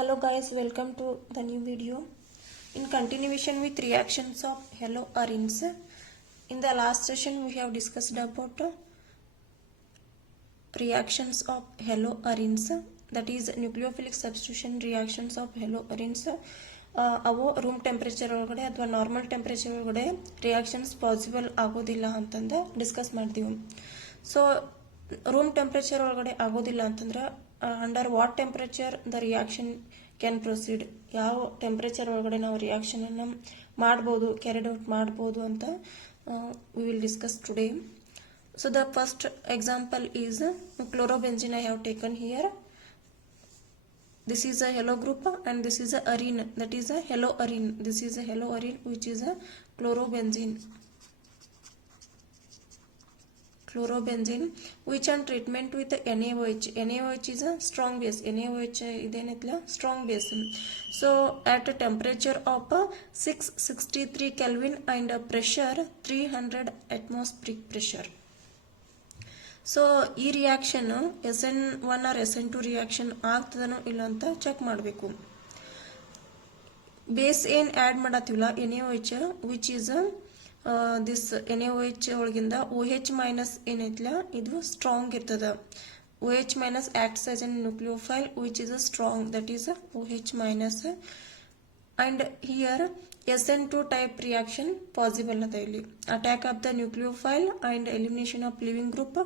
Hello guys, welcome to the new video. In continuation with reactions of haloarenes, in the last session we have discussed about reactions of haloarenes, that is nucleophilic substitution reactions of haloarenes. ಅವು room temperature ಒಳಗಡೆ ಅಥವಾ normal temperature ಒಳಗಡೆ reactions possible ಆಗೋದಿಲ್ಲ ಅಂತಂದು discuss ಮಾಡ್ತೀವಿ. So room temperature ಒಳಗಡೆ ಆಗೋದಿಲ್ಲ ಅಂತಂದ್ರೆ under what temperature the reaction can proceed, ಯಾವ ಟೆಂಪರೇಚರ್ ಒಳಗಡೆ ನಾವು ರಿಯಾಕ್ಷನ್ ಅನ್ನು ಮಾಡ್ಬೋದು, ಕ್ಯಾರಿಡ್ ಔಟ್ ಮಾಡ್ಬೋದು ಅಂತ we will discuss today. So the first example is chlorobenzene I have taken here. This is a halo group and this is a arene, that is a haloarene. This is a haloarene which is a chlorobenzene. Chlorobenzene which on treatment with NaOH. NaOH is a strong base. NaOH idenitla strong base. So at a temperature of 663 Kelvin and a pressure 300 atmospheric pressure. So ಈ reaction SN1 or SN2 reaction ಆಗ್ತದನೋ ಇಲ್ಲ ಅಂತ check ಮಾಡಬೇಕು. Base ಏನು add ಮಾಡತ್ತೀವಲ್ಲ NaOH which is this NaOH ಒಳಗಿಂದ OH minus ಏನೈತಿಲ್ಲ ಇದು ಸ್ಟ್ರಾಂಗ್ ಇರ್ತದ. OH minus acts as an nucleophile which is strong, that is OH minus. and here SN2 type reaction possible ada illi. Attack of the nucleophile and elimination of living group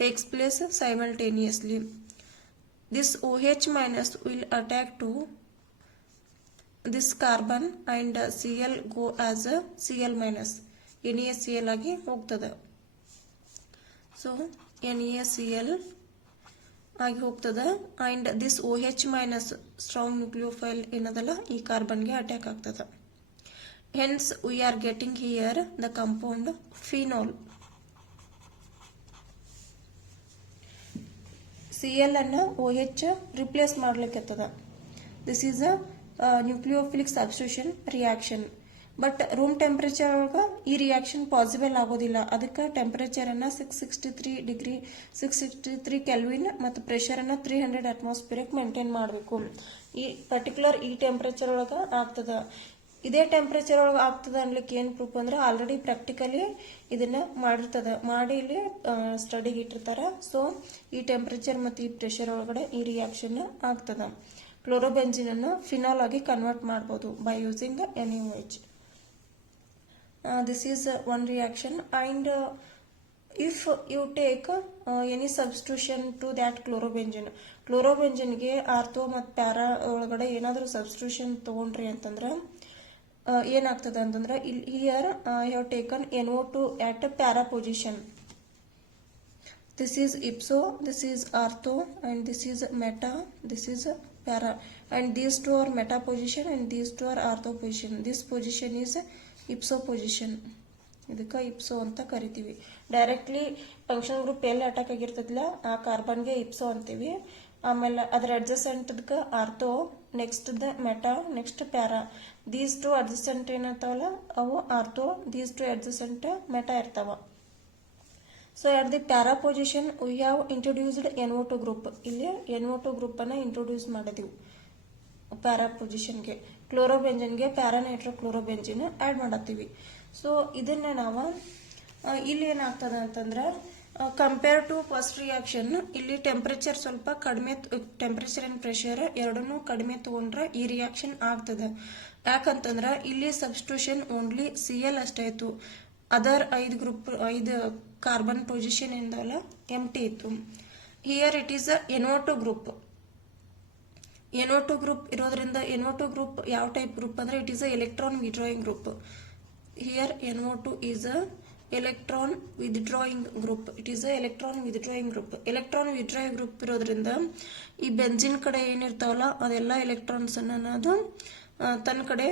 takes place simultaneously. This OH minus will attack to this carbon and Cl go as a Cl minus. NaCl agi hogtada. So NaCl ಆಗಿ ಹೋಗ್ತದ and this OH minus strong nucleophile ಏನದಲ್ಲ ಈ ಕಾರ್ಬನ್ಗೆ attack ಆಗ್ತದ. Hence we are getting here the compound phenol. Cl ಅನ್ನ OH replace ಮಾಡ್ಲಿಕ್ಕತ್ತದ. This is a nucleophilic substitution reaction. But room temperature ಒಳಗ ಈ ರಿಯಾಕ್ಷನ್ ಪಾಸಿಬಲ್ ಆಗೋದಿಲ್ಲ. ಅದಕ್ಕೆ ಟೆಂಪರೇಚರ್ ಅನ್ನ 663 ಕೆಲ್ವಿನ್ ಮತ್ತು ಪ್ರೆಷರ್ ಅನ್ನ 300 ಅಟ್ಮಾಸ್ಫಿಯರ್ ಮೇಂಟೈನ್ ಮಾಡಬೇಕು. ಈ ಪರ್ಟಿಕ್ಯುಲರ್ ಈ ಟೆಂಪರೇಚರ್ ಒಳಗ ಆಗ್ತದ. ಇದೇ ಟೆಂಪರೇಚರ್ ಒಳಗ ಆಗ್ತದ ಅನ್ಲಿಕ್ಕೆ ಏನ್ ಪ್ರೂಫ್ ಅಂದ್ರೆ ಆಲ್ರೆಡಿ ಪ್ರಾಕ್ಟಿಕಲಿ ಇದನ್ನ ಮಾಡಿರ್ತದ, ಮಾಡಿ ಇಲ್ಲಿ ಸ್ಟಡಿಗೆ ಇಟ್ಟಿರ್ತಾರ. ಸೊ ಈ ಟೆಂಪರೇಚರ್ ಮತ್ತು ಈ ಪ್ರೆಷರ್ ಒಳಗಡೆ ಈ ರಿಯಾಕ್ಷನ್ ಆಗ್ತದ. ಕ್ಲೋರೋಬೆಂಜಿನ್ ಅನ್ನು ಫಿನಾಲ್ ಆಗಿ ಕನ್ವರ್ಟ್ ಮಾಡಬಹುದು by using NaOH. This is one reaction, and if you take any substitution to that chlorobenzene ಗೆ ಆರ್ಥೋ ಮತ್ತು ಪ್ಯಾರಾ ಒಳಗಡೆ ಏನಾದರೂ ಸಬ್ಸ್ಟಿಟ್ಯೂಷನ್ ತಗೊಂಡ್ರಿ ಅಂತಂದ್ರೆ ಏನಾಗ್ತದೆ ಅಂತಂದ್ರೆ here I have taken NO2 at para position. This is ipso, this is ortho, and this is meta, this is para, and these two are meta position and these two are ortho position. This position is ipso position, ಇದಕ್ಕೆ ipso ಅಂತ ಕರಿತೀವಿ. Directly function group ಎಲ್ಲಿ attack ಆಗಿರ್ತದಿಲ್ಲ ಆ ಕಾರ್ಬನ್ಗೆ ipso ಅಂತೀವಿ. ಆಮೇಲೆ ಅದರ ಅಡ್ಜಸೆಂಟ್ದಕ್ಕೆ ortho, next the meta, next para. These two adjacent ಏನಂತಾವಲ್ಲ ಅವು ortho, these two adjacent meta ಇರ್ತಾವ. So at the para position we have introduced NO2 group. ಇಲ್ಲಿ NO2 ಗ್ರೂಪ್ ಅನ್ನ ಇಂಟ್ರೊಡ್ಯೂಸ್ ಮಾಡಿದೀವಿ ಪ್ಯಾರಾ ಪೊಸಿಷನ್ಗೆ. ಕ್ಲೋರೋಬೆಂಜಿನ್ಗೆ ಪ್ಯಾರಾನೈಟ್ರೋ ಕ್ಲೋರೋಬೆಂಜಿನ್ ಆ್ಯಡ್ ಮಾಡತ್ತೀವಿ. So ಇದನ್ನ ನಾವು ಇಲ್ಲಿ ಏನಾಗ್ತದೆ ಅಂತಂದ್ರೆ ಕಂಪೇರ್ ಟು ಫಸ್ಟ್ ರಿಯಾಕ್ಷನ್ ಇಲ್ಲಿ ಟೆಂಪರೇಚರ್ ಸ್ವಲ್ಪ ಕಡಿಮೆ, ಟೆಂಪರೇಚರ್ ಅಂಡ್ ಪ್ರೆಷರ್ ಎರಡನ್ನೂ ಕಡಿಮೆ ತಗೊಂಡ್ರೆ ಈ ರಿಯಾಕ್ಷನ್ ಆಗ್ತದೆ. ಯಾಕಂತಂದ್ರೆ ಇಲ್ಲಿ ಸಬ್ಸ್ಟಿಟ್ಯೂಷನ್ ಓನ್ಲಿ Cl ಅಷ್ಟೇ ಇತ್ತು. ಅದರ್ 5 ಕಾರ್ಬನ್ ಪೊಸಿಷನ್ ಇಂದಲ್ಲ ಎಂಟಿ ಇತ್ತು. Here it is NO2 group. NO2 group ಇರೋದ್ರಿಂದ NO2 ಗ್ರೂಪ್ ಯಾವ ಟೈಪ್ ಗ್ರೂಪ್ ಅಂದ್ರೆ it is a electron withdrawing group. Here NO2 is a electron withdrawing group. It is a electron withdrawing group. Electron withdrawing group ಇರೋದ್ರಿಂದ ಈ benzene ಕಡೆ ಏನಿರ್ತಾವಲ್ಲ ಅದೆಲ್ಲ electrons ಅನ್ನೋದು ತನ್ನ ಕಡೆ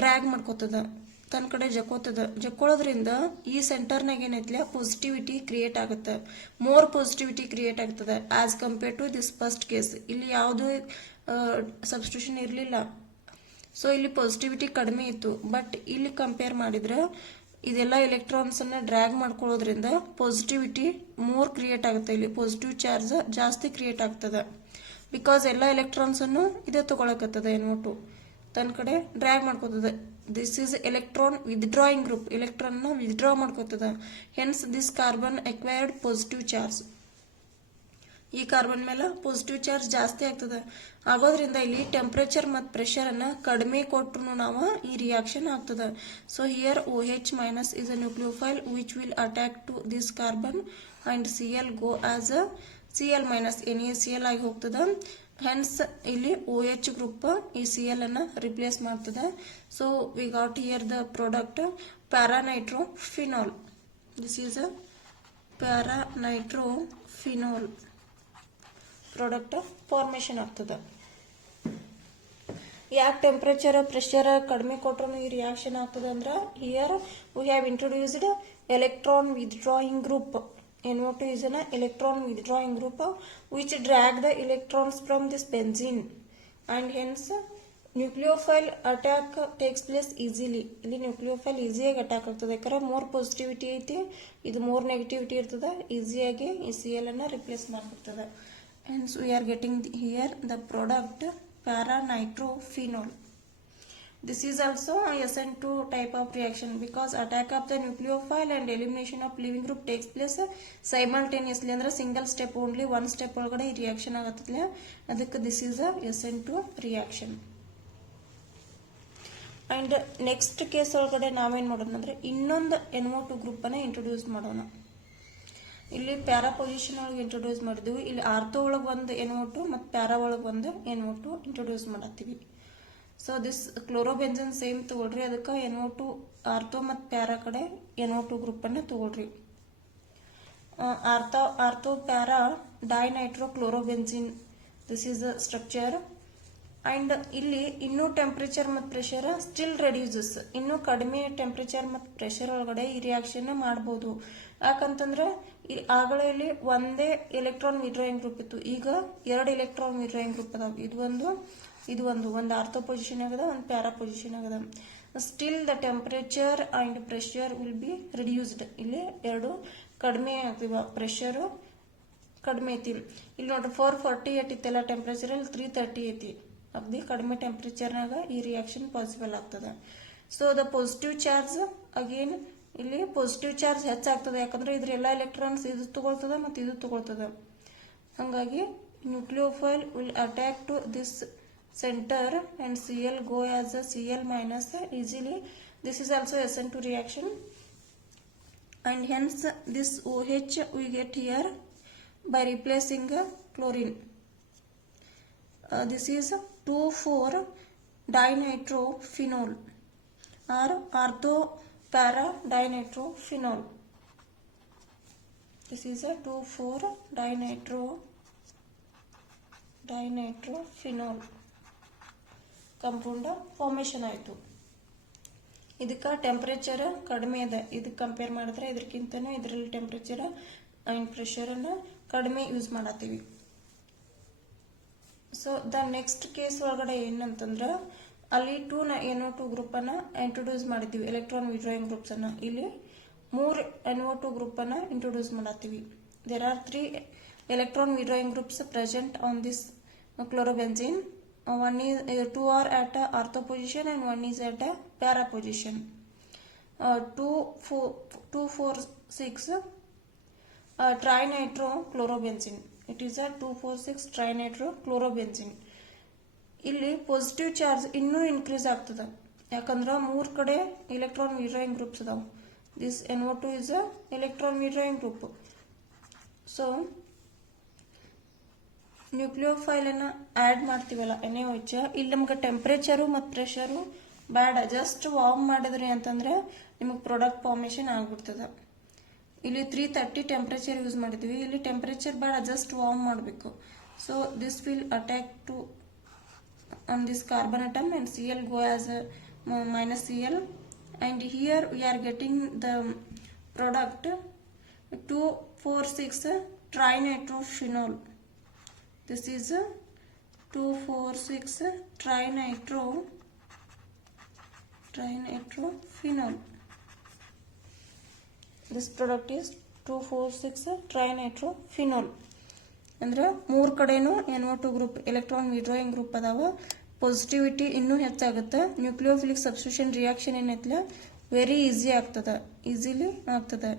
ಡ್ರ್ಯಾಗ್ ಮಾಡ್ಕೋತದ, ತನ್ನ ಕಡೆ ಜಕ್ಕೊಳ್ಳೋದ್ರಿಂದ ಈ ಸೆಂಟರ್ನಾಗ ಏನೈತಿಲ್ಲ ಪಾಸಿಟಿವಿಟಿ ಕ್ರಿಯೇಟ್ ಆಗುತ್ತೆ, ಮೋರ್ ಪಾಸಿಟಿವಿಟಿ ಕ್ರಿಯೇಟ್ ಆಗ್ತದೆ as compare to this first case. ಇಲ್ಲಿ ಯಾವುದು ಸಬ್ಸ್ಟಿಟ್ಯೂಷನ್ ಇರಲಿಲ್ಲ, ಸೊ ಇಲ್ಲಿ ಪಾಸಿಟಿವಿಟಿ ಕಡಿಮೆ ಇತ್ತು. ಬಟ್ ಇಲ್ಲಿ ಕಂಪೇರ್ ಮಾಡಿದ್ರೆ ಇದೆಲ್ಲ ಎಲೆಕ್ಟ್ರಾನ್ಸ್ ಅನ್ನ ಡ್ರ್ಯಾಗ್ ಮಾಡ್ಕೊಳ್ಳೋದ್ರಿಂದ ಪಾಸಿಟಿವಿಟಿ ಮೋರ್ ಕ್ರಿಯೇಟ್ ಆಗುತ್ತೆ. ಇಲ್ಲಿ ಪಾಸಿಟಿವ್ ಚಾರ್ಜ್ ಜಾಸ್ತಿ ಕ್ರಿಯೇಟ್ ಆಗ್ತದೆ. ಬಿಕಾಸ್ ಎಲ್ಲ ಎಲೆಕ್ಟ್ರಾನ್ಸ್ ಅನ್ನು ಇದೇ ತಗೊಳಕತ್ತದ NO2 ತನ್ನ ಕಡೆ ಡ್ರ್ಯಾಗ್ ಮಾಡ್ಕೋತದ. This is electron withdrawing group, electron ನ ವಿತ್ಡ್ರಾ ಮಾಡ್ಕೋತದ. Hence this carbon acquired positive charge. ಈ ಕಾರ್ಬನ್ ಮೇಲೆ ಪಾಸಿಟಿವ್ ಚಾರ್ಜ್ ಜಾಸ್ತಿ ಆಗ್ತದೆ. ಆಗೋದ್ರಿಂದ ಇಲ್ಲಿ ಟೆಂಪರೇಚರ್ ಮತ್ತು ಪ್ರೆಷರ್ ಅನ್ನ ಕಡಿಮೆ ಕೊಟ್ಟರು ನಾವು ಈ ರಿಯಾಕ್ಷನ್ ಆಗ್ತದೆ. So here OH minus is a nucleophile which will attack to this carbon and Cl go as a Cl minus NaCl ಆಗಿ ಹೋಗ್ತದೆ. ಹೆನ್ಸ್ ಇಲ್ಲಿ OH ಗ್ರೂಪ್ ಈ Cl ಅನ್ನ ರಿಪ್ಲೇಸ್ ಮಾಡ್ತದೆ. So we got here the product para nitrophenol. This is a para nitrophenol product formation ಆಗ್ತದೆ. ಯಾಕೆ temperature pressure ಕಡಿಮೆ ಕೊಟ್ಟರು ಈ ರಿಯಾಕ್ಷನ್ ಆಗ್ತದೆ ಅಂದ್ರೆ here V have introduced electron withdrawing group. NO2 is an electron withdrawing group which drag the electrons from this benzene and hence nucleophile attack takes place easily. ಇಲ್ಲಿ nucleophile ಈಸಿಯಾಗಿ attack ಆಗ್ತದೆ. ಯಾಕಂದ್ರೆ more positivity ಐತಿ, ಇದು more negativity ಇರ್ತದೆ, ಈಸಿಯಾಗಿ ಈ Cl ಅನ್ನ replace ಮಾಡ್ಬಿಡ್ತದೆ. hence we are getting here the product paranitrophenol. This is also a SN2 type of reaction because attack of the nucleophile and elimination of leaving group takes place simultaneously. ಅಂದ್ರೆ single step, only one step ಒಳಗಡೆ ಈ reaction ಆಗತ್ತಿಲ್ಲ. ಅದಕ್ಕೆ this is a SN2 reaction. And next case ಒಳಗಡೆ ನಾವೇನ್ ಮಾಡೋಣ ಅಂದ್ರೆ ಇನ್ನೊಂದು NO2 group ಅನ್ನ ಇಂಟ್ರೊಡ್ಯೂಸ್ ಮಾಡೋಣ. ಇಲ್ಲಿ ಪ್ಯಾರಾ ಪೊಸಿಷನ್ ಒಳಗೆ ಇಂಟ್ರೊಡ್ಯೂಸ್ ಮಾಡಿದ್ವಿ. ಇಲ್ಲಿ ಆರ್ಥೋ ಒಳಗೆ ಒಂದು NO2 ಮತ್ತು ಪ್ಯಾರಾ ಒಳಗೆ ಒಂದು NO2 ಇಂಟ್ರೊಡ್ಯೂಸ್ ಮಾಡತ್ತೀವಿ. ಸೊ ದಿಸ್ ಕ್ಲೋರೋಬೆನ್ಸಿನ್ ಸೇಮ್ ತಗೊಳ್ರಿ. ಅದಕ್ಕೆ NO2 ಆರ್ಥೋ ಮತ್ತು ಪ್ಯಾರಾ ಕಡೆ NO2 ಗ್ರೂಪ್ ಅನ್ನ ತಗೊಳ್ರಿ. Ortho para dinitro chlorobenzene, this is the structure. And ಇಲ್ಲಿ ಇನ್ನೂ ಟೆಂಪರೇಚರ್ ಮತ್ತು ಪ್ರೆಷರ್ ಸ್ಟಿಲ್ ರೆಡ್ಯೂಸಸ್. ಇನ್ನೂ ಕಡಿಮೆ ಟೆಂಪರೇಚರ್ ಮತ್ತು ಪ್ರೆಷರ್ ಒಳಗಡೆ ಈ ರಿಯಾಕ್ಷನ್ ಮಾಡಬಹುದು. ಯಾಕಂತಂದ್ರೆ ಆಗಲೇ ಇಲ್ಲಿ ಒಂದೇ ಎಲೆಕ್ಟ್ರಾನ್ ವಿಡ್ರಾಯಿಂಗ್ ಗ್ರೂಪ್ ಇತ್ತು, ಈಗ 2 ಎಲೆಕ್ಟ್ರಾನ್ ವಿಡ್ರಾಯಿಂಗ್ ಗ್ರೂಪ್ ಅದಾವ. ಇದು ಒಂದು ಆರ್ಥೋ ಪೊಸಿಷನ್ ಆಗದ, ಒಂದು ಪ್ಯಾರಾ ಪೊಸಿಷನ್ ಆಗದ. Still the temperature and pressure will be reduced. ಇಲ್ಲಿ 2 ಕಡಿಮೆ ಆಗ್ತಿವ, ಪ್ರೆಷರ್ ಕಡಿಮೆ ಐತಿ. ಇಲ್ಲಿ ನೋಡ್ರಿ 448 ಇತ್ತಲ್ಲ ಟೆಂಪರೇಚರ್, ಇಲ್ಲಿ 330 ಐತಿ. ಅಗ್ದಿ ಕಡಿಮೆ ಟೆಂಪರೇಚರ್ನಾಗ ಈ ರಿಯಾಕ್ಷನ್ ಪಾಸಿಬಲ್ ಆಗ್ತದೆ. So the positive charge again ಇಲ್ಲಿ ಪಾಸಿಟಿವ್ ಚಾರ್ಜ್ ಹೆಚ್ಚಾಗ್ತದೆ. ಯಾಕಂದ್ರೆ ಇದ್ರ ಎಲ್ಲ ಎಲೆಕ್ಟ್ರಾನ್ಸ್ ಇದು ತಗೊಳ್ತದ ಮತ್ತು ಇದು ತಗೊಳ್ತದ. ಹಾಗಾಗಿ nucleophile will attack to this center and Cl go as a Cl minus easily. This is also SN2 reaction and hence this OH we get here by replacing chlorine. This is 2,4 dinitrophenol or ortho para dinitrophenol. This is a 2,4 dinitrophenol compound formation ಆಯಿತು. ಇದಕ್ಕೆ temperature ಕಡಿಮೆ ಇದೆ. ಇದಕ್ಕೆ compare ಮಾಡಿದ್ರೆ ಇದಕ್ಕಿಂತನೂ ಇದರಲ್ಲಿ temperature and pressure ಅನ್ನ ಕಡಿಮೆ use ಮಾಡತ್ತೀವಿ. ಸೊ ದ ನೆಕ್ಸ್ಟ್ ಕೇಸ್ ಒಳಗಡೆ ಏನಂತಂದ್ರೆ ಅಲ್ಲಿ 2 NO2 ಗ್ರೂಪ್ ಅನ್ನ ಇಂಟ್ರೊಡ್ಯೂಸ್ ಮಾಡಿದ್ವಿ, ಎಲೆಕ್ಟ್ರಾನ್ ವಿಡ್ರಾಯಿಂಗ್ ಗ್ರೂಪ್ಸ್ ಅನ್ನ. ಇಲ್ಲಿ 3 NO2 ಗ್ರೂಪ್ ಅನ್ನ ಇಂಟ್ರೊಡ್ಯೂಸ್ ಮಾಡತ್ತೀವಿ. There are 3 electron withdrawing groups present on this chlorobenzene. Two are at a ortho position and one is at a para position. 2,4,6 trinitrochlorobenzene. It is a 2,4,6 trinitrochlorobenzene. ಇಲ್ಲಿ positive charge ಇನ್ನೂ increase ಆಗ್ತದೆ. ಯಾಕಂದ್ರೆ 3 ಕಡೆ electron withdrawing groups ಅದಾವ. This NO2 is a electron withdrawing group. So nucleophile ಅನ್ನ add ಮಾಡ್ತೀವಲ್ಲ NaOH, ಇಲ್ಲಿ ನಮ್ಗೆ ಟೆಂಪರೇಚರು ಮತ್ತು ಪ್ರೆಷರು ಬೇಡ, ಜಸ್ಟ್ ವಾರ್ಮ್ ಮಾಡಿದ್ರಿ ಅಂತಂದ್ರೆ ನಿಮಗೆ ಪ್ರಾಡಕ್ಟ್ ಫಾರ್ಮೇಶನ್ ಆಗ್ಬಿಡ್ತದೆ. ಇಲ್ಲಿ 330 ಟೆಂಪರೇಚರ್ ಯೂಸ್ ಮಾಡಿದ್ವಿ, ಇಲ್ಲಿ ಟೆಂಪರೇಚರ್ ಬೇಡ, ಜಸ್ಟ್ ವಾರ್ಮ್ ಮಾಡಬೇಕು. So this will attack to on this carbon atom and Cl go as a minus Cl, and here we are getting the product 2,4,6 trinitrophenol. This is 2,4,6 trinitrophenol. This product is 2,4,6 trinitrophenol. ಅಂದ್ರೆ 3 ಕಡೆನೂ NO2 group electron withdrawing group ಅದಾವ. Positivity ಇನ್ನೂ ಹೆಚ್ಚಾಗುತ್ತೆ. Nucleophilic substitution reaction ಏನೈತಲ್ಲ very easily ಆಗ್ತದೆ.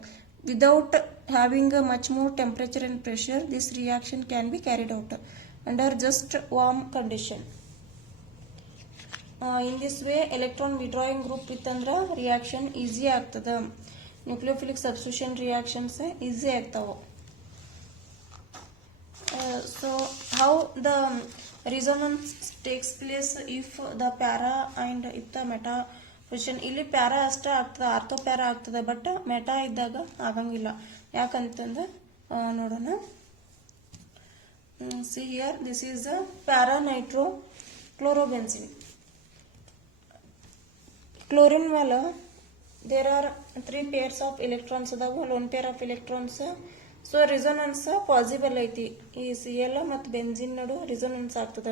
Without having much more temperature and pressure this reaction can be carried out under just warm condition. In this way electron withdrawing group ಇತ್ತಂದ್ರೆ reaction easy ಆಗ್ತದೆ. Nucleophilic substitution reactions easy ಆಗ್ತಾವೆ. So how the resonance takes place if the para and if the meta position. ಇಲ್ಲಿ para ಅಷ್ಟೇ ಆಗ್ತದೆ, ortho para ಆಗ್ತದೆ, but meta ಇದ್ದಾಗ ಆಗಂಗಿಲ್ಲ. ಯಾಕಂತಂದ್ರೆ ನೋಡೋಣ. See here this is a para nitro chlorobenzene. Chlorine ಮೇಲೆ there are 3 pairs of electrons ಅದಾವು, lone pair of electrons. So resonance possible ಐತಿ. ಈ Cl ಮತ್ತು ಬೆನ್ಸಿನ್ ನಡು ರಿಸೋನೆನ್ಸ್ ಆಗ್ತದೆ.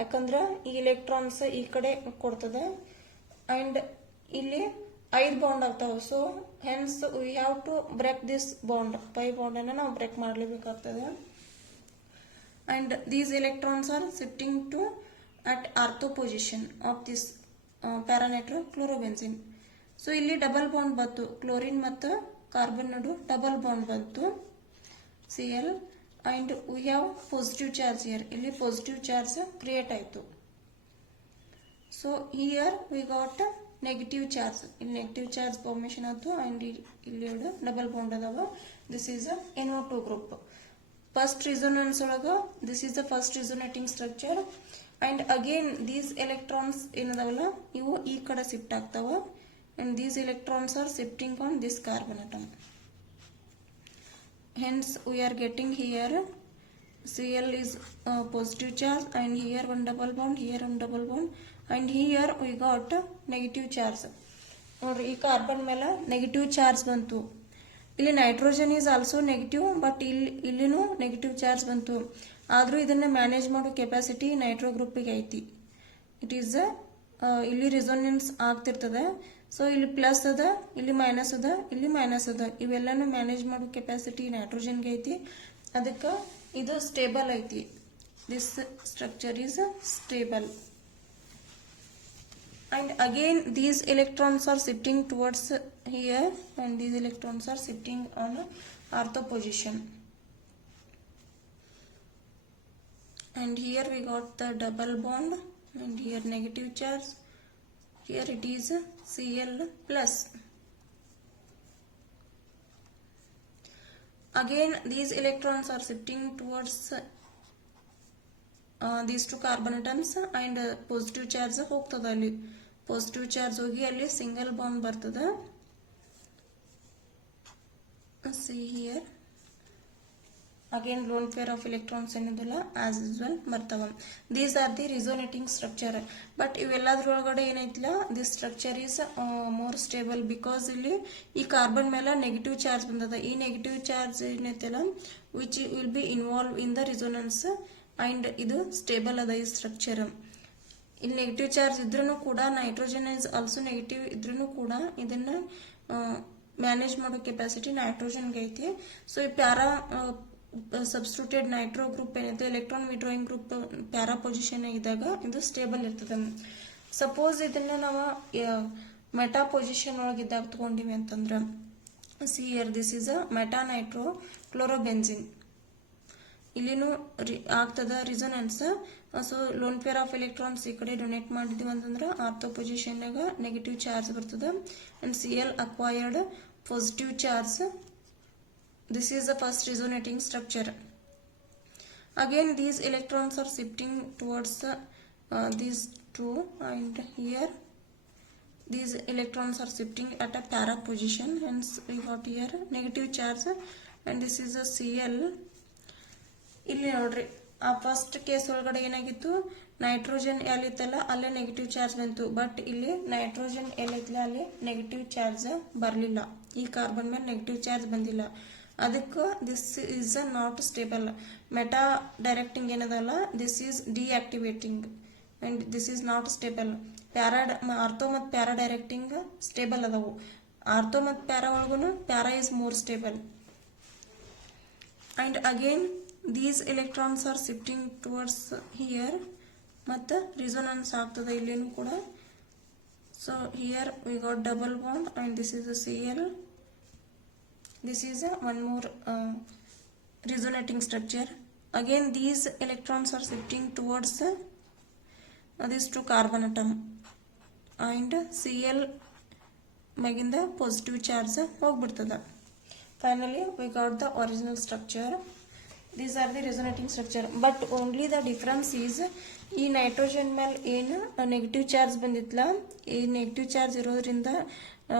ಯಾಕಂದ್ರೆ ಈ ಎಲೆಕ್ಟ್ರಾನ್ಸ್ ಈ ಕಡೆ ಕೊಡ್ತದೆ ಅಂಡ್ ಇಲ್ಲಿ 5 ಬಾಂಡ್ ಆಗ್ತಾವ. So hence we have to break this bond. Pi bond ಅನ್ನ ನಾವು ಬ್ರೇಕ್ ಮಾಡಲೇಬೇಕಾಗ್ತದೆ. And these electrons are shifting to at ortho position of this para nitro chlorobenzene. So ಇಲ್ಲಿ ಡಬಲ್ ಬಾಂಡ್ ಬಂತು, ಕ್ಲೋರಿನ್ ಮತ್ತು ಕಾರ್ಬನ್ ನಡು double bond ಬಂತು Cl and we have positive charge here. ಇಲ್ಲಿ positive charge create ಆಯ್ತು. So here we got negative charge. ಇಲ್ಲಿ negative charge formation ಆಯ್ತು and ಇಲ್ಲಿ ಡಬಲ್ ಬಾಂಡ್ ಅದಾವ. This is a NO2 group. First resonance ಒಳಗ this is the first resonating structure and again these electrons ಏನದಾವಲ್ಲ ಇವು ಈ ಕಡೆ shift ಆಗ್ತಾವ and these electrons are shifting on this carbon atom. Hence we are getting here Cl is positive charge and here one double bond, here one double bond and here we got negative charge. ನೋಡ್ರಿ ಈ carbon ಮೇಲೆ negative charge ಬಂತು. ಇಲ್ಲಿ nitrogen is also negative, but ಇಲ್ಲಿನೂ negative charge ಬಂತು. ಆದ್ರೂ ಇದನ್ನ manage ಮಾಡೋ ಕೆಪಾಸಿಟಿ ನೈಟ್ರೋ ಗ್ರೂಪಿಗೆ ಐತಿ. ಇಟ್ ಈಸ್ ಇಲ್ಲಿ ರಿಸೋನೆನ್ಸ್ ಆಗ್ತಿರ್ತದೆ. ಸೊ ಇಲ್ಲಿ ಪ್ಲಸ್ ಅದ, ಇಲ್ಲಿ ಮೈನಸ್ ಅದ, ಇಲ್ಲಿ ಮೈನಸ್ ಅದ, ಇವೆಲ್ಲಾನು ಮ್ಯಾನೇಜ್ ಮಾಡೋ ಕೆಪಾಸಿಟಿ ನೈಟ್ರೋಜನ್ಗೆ ಐತಿ. ಅದಕ್ಕೆ ಇದು ಸ್ಟೇಬಲ್ ಐತಿ. This structure is stable. And again these electrons are shifting towards here and these electrons are shifting on ortho position. And here we got the double bond and here negative charge. Here it is Cl plus. Again these electrons are shifting towards these two carbon atoms and positive charge ಹೋಗ್ತದ. ಅಲ್ಲಿ positive charge ಹೋಗಿ ಅಲ್ಲಿ single bond ಬರ್ತದ. See here again lone pair of electrons ಏನದಲ್ಲ as usual ಬರ್ತಾವ. These are the resonating structure. But ಇವೆಲ್ಲದ್ರೊಳಗಡೆ ಏನೈತಿಲ್ಲ this structure is more stable because ಇಲ್ಲಿ ಈ ಕಾರ್ಬನ್ ಮೇಲೆ ನೆಗೆಟಿವ್ ಚಾರ್ಜ್ ಬಂದದ. ಈ ನೆಗೆಟಿವ್ ಚಾರ್ಜ್ ಏನೈತಿಲ್ಲ which will be involved in the resonance and ಇದು ಸ್ಟೇಬಲ್ ಅದ ಈ ಸ್ಟ್ರಕ್ಚರ್. ಇಲ್ಲಿ ನೆಗೆಟಿವ್ ಚಾರ್ಜ್ ಇದ್ರೂ ಕೂಡ ನೈಟ್ರೋಜನ್ ಇಸ್ ಆಲ್ಸೋ ನೆಗೆಟಿವ್ ಇದ್ರೂ ಕೂಡ ಇದನ್ನ ಮ್ಯಾನೇಜ್ ಮಾಡೋ ಕೆಪಾಸಿಟಿ ನೈಟ್ರೋಜನ್ಗೆ ಐತಿ. ಸೊ ಈ ಪ್ಯಾರಾ ಸಬ್ಸ್ಟಿಟ್ಯೂಟೆಡ್ ನೈಟ್ರೋ ಗ್ರೂಪ್ ಏನೈತೆ electron withdrawing group para position ಇದ್ದಾಗ ಇದು ಸ್ಟೇಬಲ್ ಇರ್ತದೆ. ಸಪೋಸ್ ಇದನ್ನ ನಾವು ಮೆಟಾ ಪೊಸಿಷನ್ ಒಳಗಿದ್ದಾಗ ತಗೊಂಡಿವಿ ಅಂತಂದ್ರೆ see here this is a meta nitro chlorobenzene. ಇಲ್ಲಿನೂ ಆಗ್ತದ resonance. So lone pair of electrons ಈ ಕಡೆ ಡೊನೇಟ್ ಮಾಡಿದ್ವಿ ಅಂತಂದ್ರೆ ಆರ್ಥೋ ಪೊಸಿಷನ್ನಾಗ ನೆಗೆಟಿವ್ ಚಾರ್ಜ್ ಬರ್ತದೆ and Cl acquired positive charge. This is the first resonating structure. Again these electrons are shifting towards these two and here these electrons are shifting at a para position. Hence we got here negative charge and this is a Cl. ಇಲ್ಲಿ ನೋಡ್ರಿ ಆ first case ಒಳಗಡೆ ಏನಾಗಿತ್ತು nitrogen ಎಲ್ಲಿತ್ತಲ್ಲ ಅಲ್ಲೇ negative charge ಬಂತು. But ಇಲ್ಲಿ nitrogen ಎಲ್ಲಿತ್ತಲ್ಲ ಅಲ್ಲಿ negative charge ಬರಲಿಲ್ಲ. ಈ ಕಾರ್ಬನ್ ಮೇಲೆ ನೆಗೆಟಿವ್ ಚಾರ್ಜ್ ಬಂದಿಲ್ಲ. ಅದಕ್ಕೆ this is not stable. Meta directing ಏನದಲ್ಲ this is deactivating and this is not stable. Ortho ಮತ್ತು ಪ್ಯಾರಾ ಡೈರೆಕ್ಟಿಂಗ್ ಸ್ಟೇಬಲ್ ಅದಾವು. ಆರ್ಥೋ ಮತ್ತು ಪ್ಯಾರಾ ಒಳಗೂ para is more stable. And again these electrons are shifting towards here ಮತ್ತು resonance ಆಗ್ತದೆ ಇಲ್ಲೇನು ಕೂಡ. So here we got double bond and this is a Cl. This is a one more resonating structure. Again these electrons are shifting towards these two carbon atom and Cl ಮ್ಯಾಗಿಂದ positive charge ಹೋಗ್ಬಿಡ್ತದ. Finally we got the original structure. These are the resonating structure, but only the difference is ಈ nitrogen ಮೇಲೆ ಏನು negative charge ಬಂದಿತ್ತಲ್ಲ, ಈ negative charge ಇರೋದ್ರಿಂದ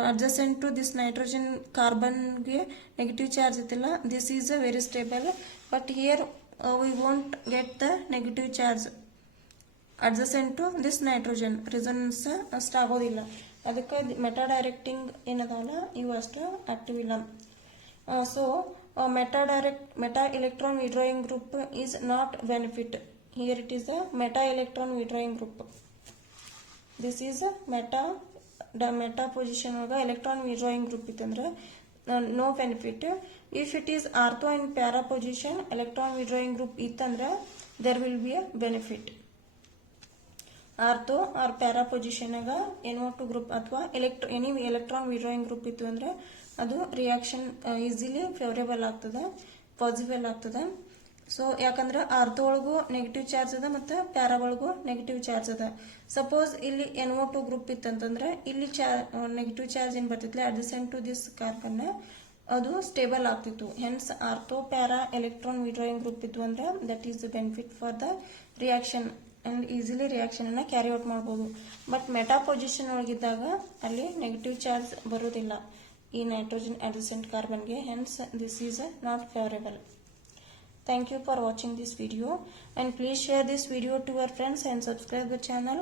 adjacent to this nitrogen ಕಾರ್ಬನ್ಗೆ negative charge ಇತ್ತಿಲ್ಲ, this is a very stable. But here we won't get the negative charge adjacent to this nitrogen, resonance ಅಷ್ಟು ಆಗೋದಿಲ್ಲ. ಅದಕ್ಕೆ ಮೆಟಾ ಡೈರೆಕ್ಟಿಂಗ್ ಏನದಾವಲ್ಲ ಇವು ಅಷ್ಟು ಆಕ್ಟಿವ್ ಇಲ್ಲ. So meta electron withdrawing group is not benefit. Here it is the meta electron withdrawing group. This is a meta position of electron withdrawing group itandre no benefit. If it is ortho and para position electron withdrawing group itandre there will be a benefit. Ortho or para ಪೊಸಿಷನ್ನಾಗ NO2 group ಅಥವಾ any electron withdrawing group ಇತ್ತು ಅಂದ್ರೆ ಅದು reaction easily favourable ಆಗ್ತದೆ, possible ಆಗ್ತದೆ. So ಯಾಕಂದ್ರೆ ortho ಒಳಗೂ negative charge ಅದ ಮತ್ತು ಪ್ಯಾರಾ ಒಳಗೂ ನೆಗೆಟಿವ್ ಚಾರ್ಜ್ ಅದ. ಸಪೋಸ್ ಇಲ್ಲಿ NO2 ಗ್ರೂಪ್ ಇತ್ತಂತಂದ್ರೆ ಇಲ್ಲಿ ನೆಗೆಟಿವ್ ಚಾರ್ಜ್ ಏನ್ ಬರ್ತಿತ್ತು ಅಡ್ಜಸೆಂಟ್ ಟು ದಿಸ್ ಕಾರ್ಬನ್ ಅದು ಸ್ಟೇಬಲ್ ಆಗ್ತಿತ್ತು. Hence ortho para electron withdrawing group ಇತ್ತು ಅಂದ್ರೆ that is the benefit for the reaction and easily reaction ಅನ್ನ ಕ್ಯಾರಿ ಔಟ್ ಮಾಡಬಹುದು. ಬಟ್ ಮೆಟಾ ಪೊಸಿಷನ್ ಒಳಗಿದ್ದಾಗ ಅಲ್ಲಿ ನೆಗೆಟಿವ್ ಚಾರ್ಜ್ ಬರೋದಿಲ್ಲ ಈ ನೈಟ್ರೋಜನ್ ಅಡ್ಜಸೆಂಟ್ ಕಾರ್ಬನ್ಗೆ, hence this is not favourable. Thank you for watching this video and please share this video to your friends and subscribe the channel.